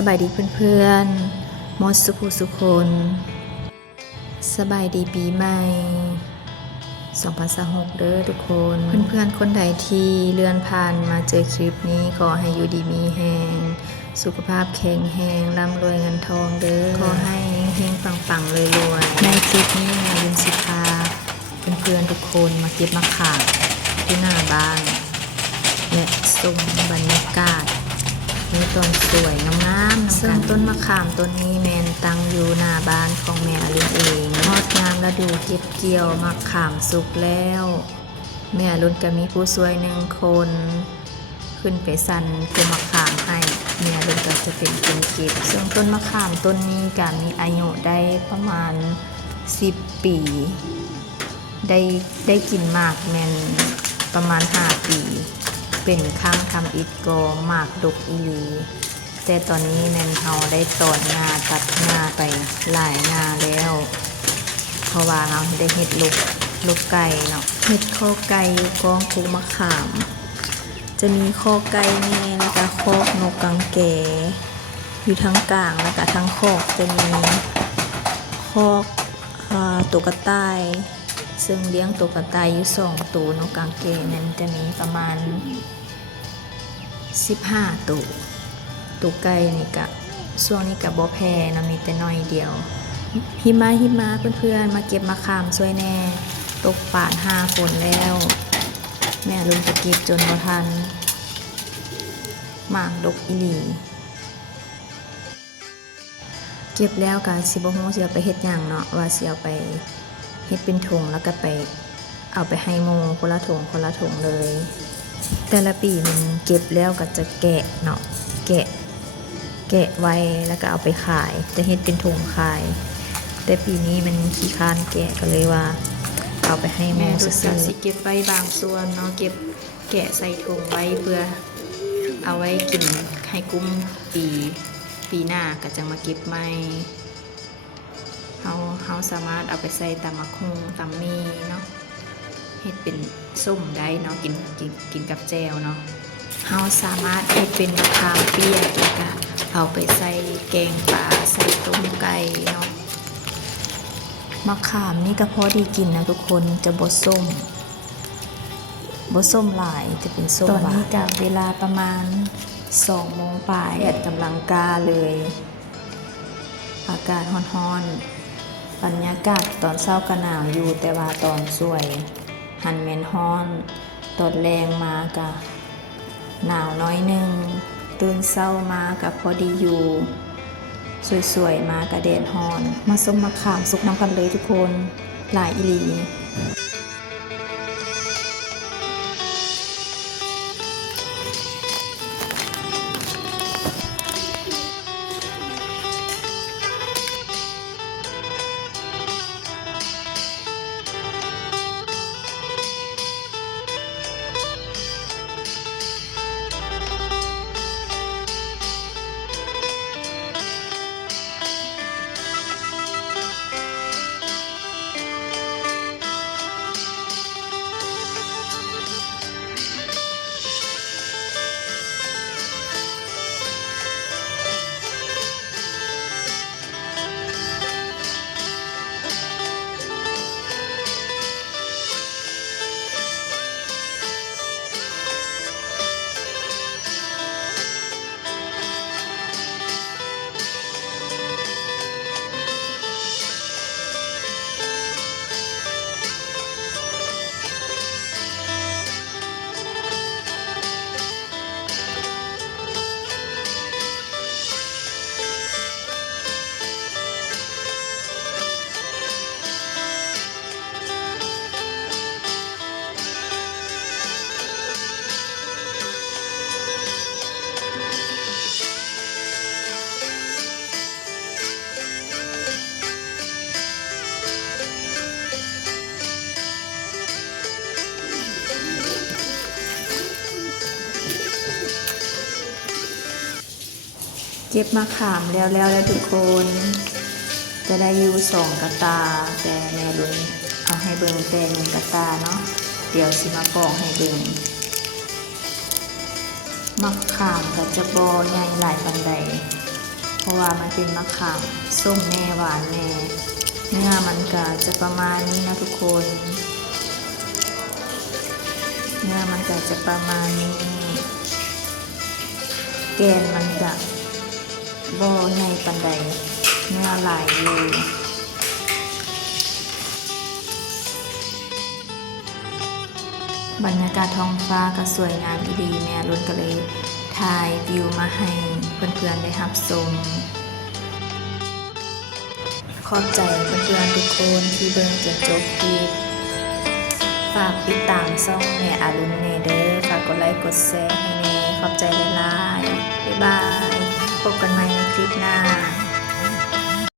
สบายดีเพื่อนๆมดสุขุสุคนสบายดีปีใหม่2026เด้อทุกคนเพื่อนๆคนใดที่เลื่อนผ่านมาเจอคลิปนี้ขอให้อยู่ดีมีแหงสุขภาพแข็งแรงร่ำรวยเงินทองเด้อขอให้เฮงปังๆเลยรวยในคลิปนี้นะยินสิพาเพื่อนๆทุกคนมาเก็บมะขามที่หน้าบ้านและชมบรรยากาศมีต้นสวยงามๆซึ่งต้นมะขามต้นนี้แมนตั้งอยู่หน้าบ้านของแม่อลินเองฮอดงามฤดูเก็บเกี่ยวมะขามสุกแล้วแม่อลินก็มีผู้ช่วย1 คนขึ้นไปสั่นต้นมะขามให้แม่อลินก็จะเป็นคนเก็บซึ่งต้นมะขามต้นนี้ก็มีอายุได้ประมาณ10 ปีได้กินมากแมนประมาณ5 ปีเป็นข้างทำอิฐก็มากดกอีหลีแต่ตอนนี้แมนเฮาได้ตอนงาตัดงาไปหลายงาแล้วเพราะว่าเราได้เห็ดลูกไก่เนาะเห็ดข้อไก่อยู่กองคูมะขามจะมีข้อไก่แม่แล้วก็คอกนกกังแกอยู่ทั้งกลางแล้วก็ทั้งคอกจะมีคอกตุ๊กตาซึ่งเลี้ยงตุ๊กตาอยู่2 ตัวนกกังเกนั้นจะมีประมาณ15 ตัวตัวไก่นี่กะช่วงนี้กะบ่แพนะมีแต่น้อยเดียวหิมะเพื่อนๆมาเก็บมะขามช่วยแน่ตกป่าน5 คนแล้วแม่ลุงจะเก็บจนบ่ทันมากดกอีหลีเก็บแล้วกะสิบ่ฮู้สิเอาไปเฮ็ดหยังเนาะว่าสิเอาไปเฮ็ดเป็นถุงแล้วก็ไปเอาไปให้หมู่คนละถุงเลยแต่ละปีมันเก็บแล้วก็จะแกะเนาะแกะไว้แล้วก็เอาไปขายจะเฮ็ดเป็นถุงขายแต่ปีนี้มันขี้คร้านแกะก็เลยว่าเอาไปให้หมู่ซื่อๆสิเก็บไว้บางส่วนเนาะเก็บแกะใส่ถุงไว้เพื่อเอาไว้กินให้กุ้มปีหน้าก็จะมาเก็บใหม่เขาสามารถเอาไปใส่ตำมะคุงตำมีเนาะเฮ็ดเป็นส้มได้เนาะกินกับแจวเนาะเขาสามารถเฮ็ดเป็นมะขามเปียกแล้วก็เอาไปใส่แกงปลาใส่ต้มไก่เนาะมะขามนี่ก็พอดีกินนะทุกคนจะบ่ส้มหลายจะเป็นส้มหวานตอนนี้กับเวลาประมาณ2 โมงป่ายแดดกำลังกาเลยอากาศร้อนๆบรรยากาศตอนเช้าก็หนาวอยู่แต่ว่าตอนสวยหันแม่นร้อนตอนแรงมาก็หนาวน้อยนึงตื่นเช้ามาก็พอดีอยู่สวยๆมาก็แดดร้อนมาส้มมะขามสุกน้ำกันเลยทุกคนหลายอีหลีเก็บมะขามแล้วทุกคนจะได้อยู่2 กะตาแต่แม่ลุนเอาให้เบิ่งแต่1 กะตาเนาะเดี๋ยวสิมาปอกให้เบิ่ง มะขามก็จะบ่ใหญ่หลายปานใด ราะว่ามันเป็นมะขามส้มแน่หวานแน่เนื้อมันก็จะประมาณนี้นะทุกคนเนื้อมันก็จะประมาณนี้แกนมันก็บ่ใหญ่ปานใดเนื้อหลายอยู่บรรยากาศท้องฟ้าก็สวยงามดีแม่ล้นก็เลยถ่ายวิวมาให้เพื่อนๆได้รับชมขอบใจเพื่อนๆทุกคนที่เบิ่งจนจบคลิปฝากติดตามช่องแม่อรุณเนเด้อฝากกดไลค์กดแชร์ให้